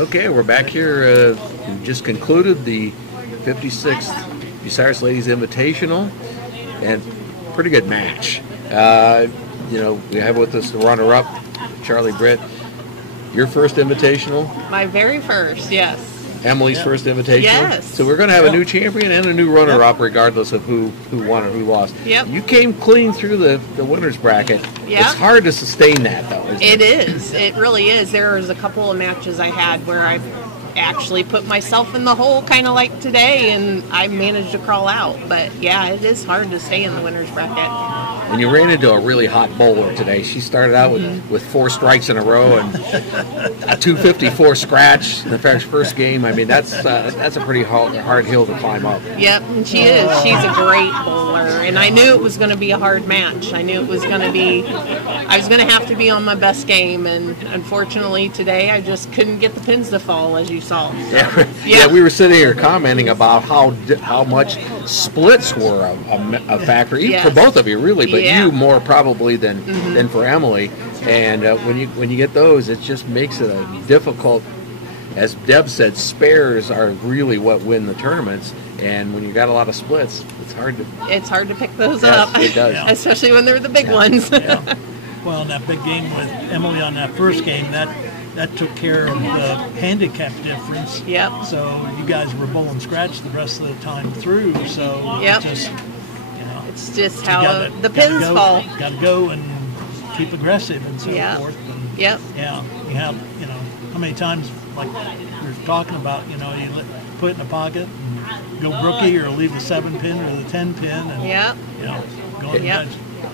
Okay, we're back here. We just concluded the 56th Bucyrus Ladies Invitational, and pretty good match. We have with us the runner-up, Charlie Britt. Your first Invitational? My very first, yes. Emily's first Invitational? Yes. So we're going to have a new champion and a new runner-up, regardless of who won or who lost. Yep. You came clean through the winner's bracket. Yep. It's hard to sustain that, though, isn't it? It is. It really is. There was a couple of matches I had where I actually put myself in the hole, kind of like today, and I managed to crawl out. But, yeah, it is hard to stay in the winner's bracket. And you ran into a really hot bowler today. She started out with 4 strikes in a row and a 254 scratch in the first game. I mean, that's a pretty hard hill to climb up. Yep, and she is. She's a great bowler, and I knew it was going to be a hard match. I knew it was going to be. I was going to have to be on my best game, and unfortunately today I just couldn't get the pins to fall, as you saw. So, yeah, we were sitting here commenting about how much splits were a factor, even for both of you, really, but you more probably than for Emily. And when you get those, it just makes it a difficult. As Deb said, spares are really what win the tournaments, and when you got a lot of splits, it's hard to pick those up. It does, especially when they're the big ones. Well, in that big game with Emily on that first game, that took care of the handicap difference. Yep. So you guys were bowling scratch the rest of the time through. So it's just how the pins fall. Got to go and keep aggressive and so forth. And, you have how many times, like we were talking about, you put it in the pocket and go brookie or leave the 7 pin or the 10 pin and go on the edge.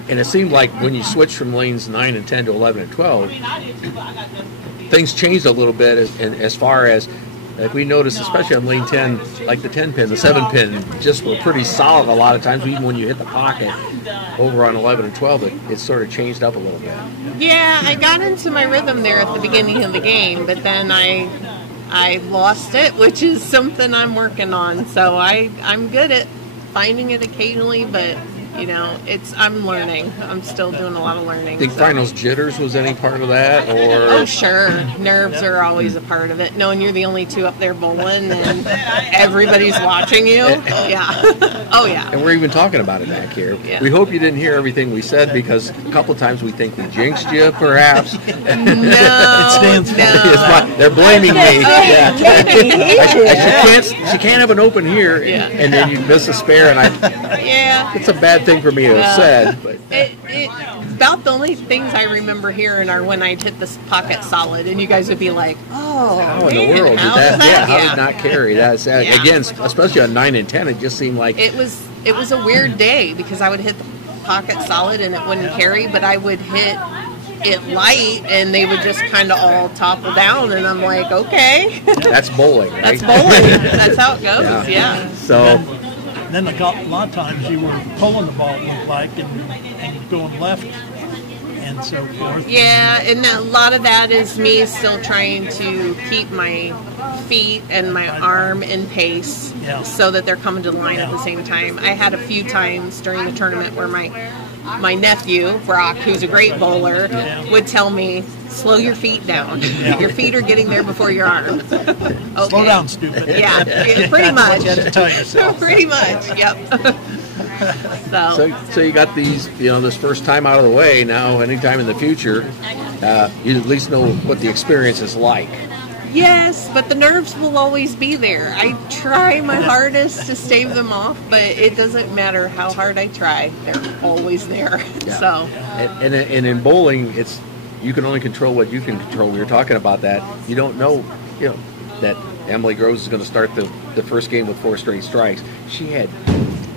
And it seemed like when you switched from lanes 9 and 10 to 11 and 12, things changed a little bit as far as, like we noticed, especially on lane 10, like the 10 pin, the 7 pin just were pretty solid a lot of times. Even when you hit the pocket over on 11 and 12, it sort of changed up a little bit. Yeah, I got into my rhythm there at the beginning of the game, but then I lost it, which is something I'm working on. So I'm good at finding it occasionally, but I'm learning. I'm still doing a lot of learning. Think finals jitters was any part of that, or? Oh, sure. Nerves are always a part of it. Knowing you're the only two up there bowling and everybody's watching you. Oh, yeah. And we're even talking about it back here. Yeah. We hope you didn't hear everything we said, because a couple of times we think we jinxed you, perhaps. No. They're blaming me. She can't have an open here, and then you miss a spare, and it's a bad thing for me to have said. But. About the only things I remember hearing are when I'd hit this pocket solid, and you guys would be like, how in the world did that? How did not carry that? Again, especially on 9 and 10, it just seemed like it was a weird day, because I would hit the pocket solid and it wouldn't carry, but I would hit it light and they would just kind of all topple down, and I'm like, okay, that's bowling, right? That's bowling. That's how it goes. So then a lot of times you were pulling the ball, it looked like, and going left and so forth. Yeah, and a lot of that is me still trying to keep my feet and my arm in pace so that they're coming to the line at the same time. I had a few times during the tournament where my nephew, Brock, who's a great bowler, would tell me, slow your feet down. Your feet are getting there before your arm. Okay. Slow down, stupid. Yeah, pretty much. You gotta tell yourself. Pretty much, yep. So you got these, this first time out of the way. Now, anytime in the future, you at least know what the experience is like. Yes, but the nerves will always be there. I try my hardest to stave them off, but it doesn't matter how hard I try. They're always there. Yeah. So, and in bowling, you can only control what you can control. We were talking about that. You don't know, that Emily Groves is going to start the first game with 4 straight strikes. She had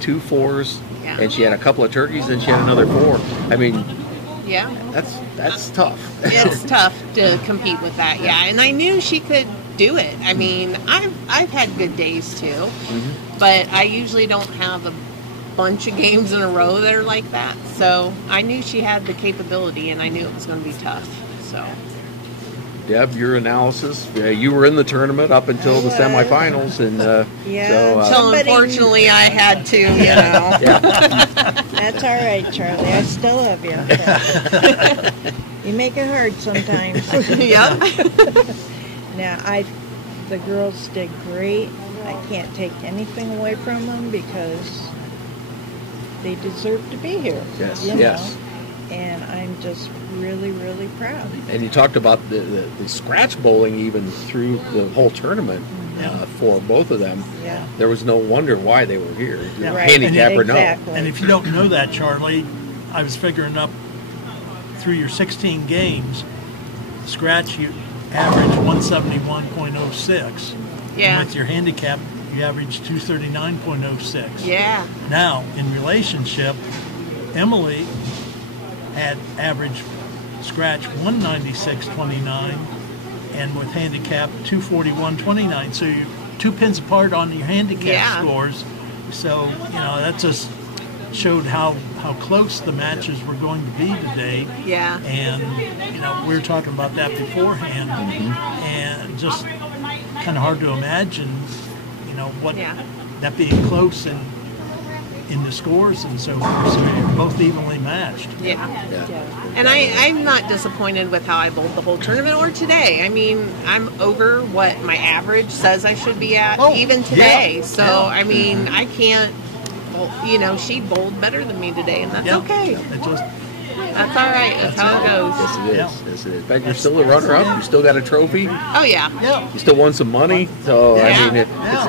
2 4s, and she had a couple of turkeys, and she had another 4. I mean, that's tough. It's tough to compete with that, and I knew she could do it. I mean, I've had good days too, but I usually don't have a bunch of games in a row that are like that. So I knew she had the capability, and I knew it was going to be tough. So, Deb, your analysis. You were in the tournament up until the semifinals, and until unfortunately I had to, That's all right, Charlie. I still love you. You make it hard sometimes. Yeah. Now, The girls did great. I can't take anything away from them because they deserve to be here. Yes, you yes. know? And I'm just really, really proud. And you talked about the scratch bowling even through the whole tournament for both of them. Yeah. There was no wonder why they were here. Right. Handicap or no. Exactly. And if you don't know that, Charlie, I was figuring up through your 16 games, scratch you average 171.06. Yeah. And with your handicap, you average 239.06. Yeah. Now, in relationship, Emily had average scratch 196.29 and with handicap 241.29. So you're 2 pins apart on your handicap scores. So, that just showed how close the matches were going to be today. Yeah. And, we were talking about that beforehand. And just kind of hard to imagine, what that being close in the scores and so forth. So they're both evenly matched. Yeah. And I'm not disappointed with how I bowled the whole tournament or today. I mean, I'm over what my average says I should be at even today. Yeah. So, I mean, I can't, she bowled better than me today, and that's okay. That's all right. That's how it goes. Yes, it is. Yes, it is. But you're still a runner-up. You still got a trophy. Oh, yeah. You still won some money. So, I mean,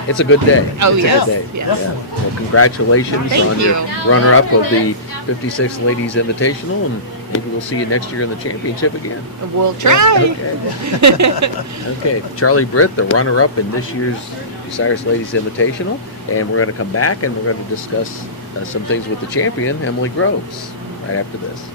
it's a good day. Oh, it's yes. a good day. Yes. Yeah. Well, congratulations on your runner-up of the 56th Ladies Invitational, and maybe we'll see you next year in the championship again. We'll try. Okay. Charlie Britt, the runner-up in this year's Bucyrus Ladies Invitational, and we're going to come back and we're going to discuss some things with the champion, Emily Groves, right after this.